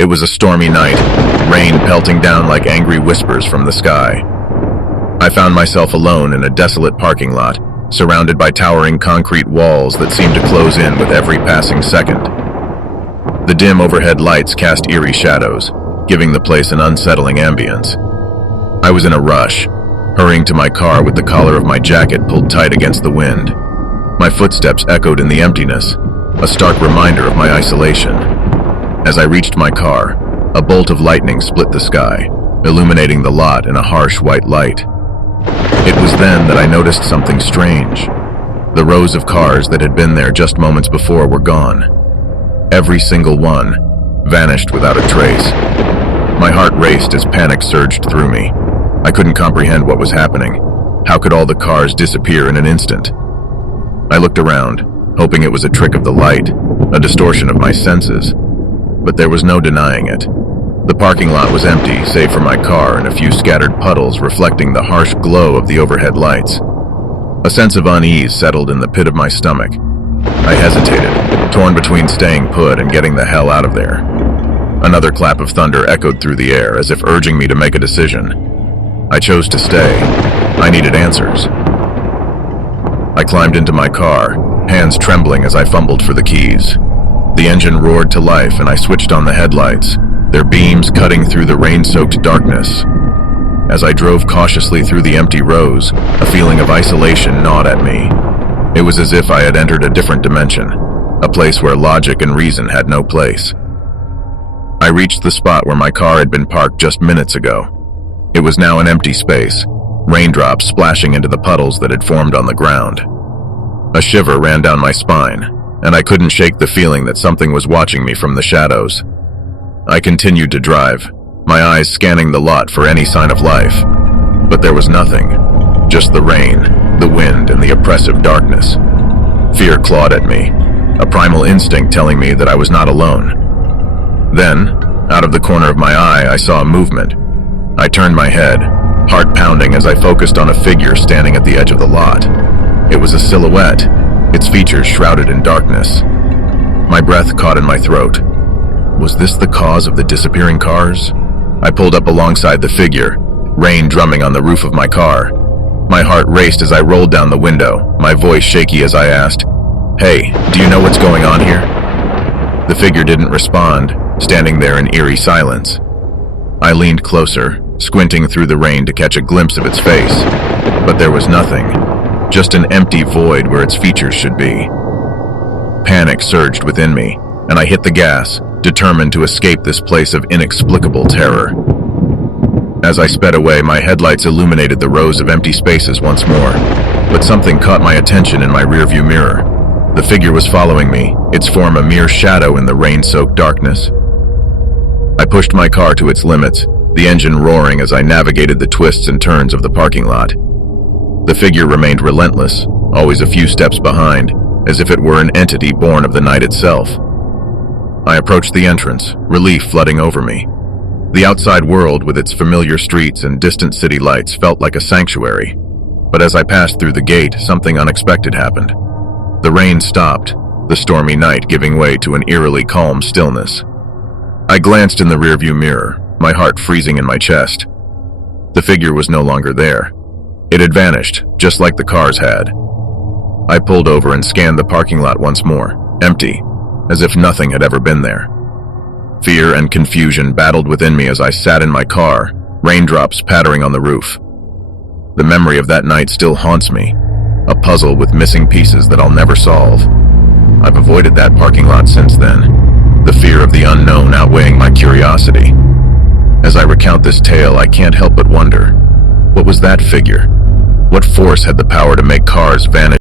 It was a stormy night, rain pelting down like angry whispers from the sky. I found myself alone in a desolate parking lot, surrounded by towering concrete walls that seemed to close in with every passing second. The dim overhead lights cast eerie shadows, giving the place an unsettling ambience. I was in a rush, hurrying to my car with the collar of my jacket pulled tight against the wind. My footsteps echoed in the emptiness, a stark reminder of my isolation. As I reached my car, a bolt of lightning split the sky, illuminating the lot in a harsh white light. It was then that I noticed something strange. The rows of cars that had been there just moments before were gone. Every single one vanished without a trace. My heart raced as panic surged through me. I couldn't comprehend what was happening. How could all the cars disappear in an instant? I looked around, hoping it was a trick of the light, a distortion of my senses. But there was no denying it. The parking lot was empty, save for my car and a few scattered puddles reflecting the harsh glow of the overhead lights. A sense of unease settled in the pit of my stomach. I hesitated, torn between staying put and getting the hell out of there. Another clap of thunder echoed through the air, as if urging me to make a decision. I chose to stay. I needed answers. I climbed into my car, hands trembling as I fumbled for the keys. The engine roared to life and I switched on the headlights, their beams cutting through the rain-soaked darkness. As I drove cautiously through the empty rows, a feeling of isolation gnawed at me. It was as if I had entered a different dimension, a place where logic and reason had no place. I reached the spot where my car had been parked just minutes ago. It was now an empty space, raindrops splashing into the puddles that had formed on the ground. A shiver ran down my spine, and I couldn't shake the feeling that something was watching me from the shadows. I continued to drive, my eyes scanning the lot for any sign of life. But there was nothing, just the rain, the wind, and the oppressive darkness. Fear clawed at me, a primal instinct telling me that I was not alone. Then, out of the corner of my eye, I saw a movement. I turned my head, heart pounding as I focused on a figure standing at the edge of the lot. It was a silhouette, its features shrouded in darkness. My breath caught in my throat. Was this the cause of the disappearing cars? I pulled up alongside the figure, rain drumming on the roof of my car. My heart raced as I rolled down the window, my voice shaky as I asked, "Hey, do you know what's going on here?" The figure didn't respond, standing there in eerie silence. I leaned closer, squinting through the rain to catch a glimpse of its face. But there was nothing, just an empty void where its features should be. Panic surged within me, and I hit the gas, determined to escape this place of inexplicable terror. As I sped away, my headlights illuminated the rows of empty spaces once more, but something caught my attention in my rearview mirror. The figure was following me, its form a mere shadow in the rain-soaked darkness. I pushed my car to its limits, the engine roaring as I navigated the twists and turns of the parking lot. The figure remained relentless, always a few steps behind, as if it were an entity born of the night itself. I approached the entrance, relief flooding over me. The outside world, with its familiar streets and distant city lights, felt like a sanctuary. But as I passed through the gate, something unexpected happened. The rain stopped, the stormy night giving way to an eerily calm stillness. I glanced in the rearview mirror, my heart freezing in my chest. The figure was no longer there. It had vanished, just like the cars had. I pulled over and scanned the parking lot once more, empty, as if nothing had ever been there. Fear and confusion battled within me as I sat in my car, raindrops pattering on the roof. The memory of that night still haunts me, a puzzle with missing pieces that I'll never solve. I've avoided that parking lot since then, the fear of the unknown outweighing my curiosity. As I recount this tale, I can't help but wonder, what was that figure? What force had the power to make cars vanish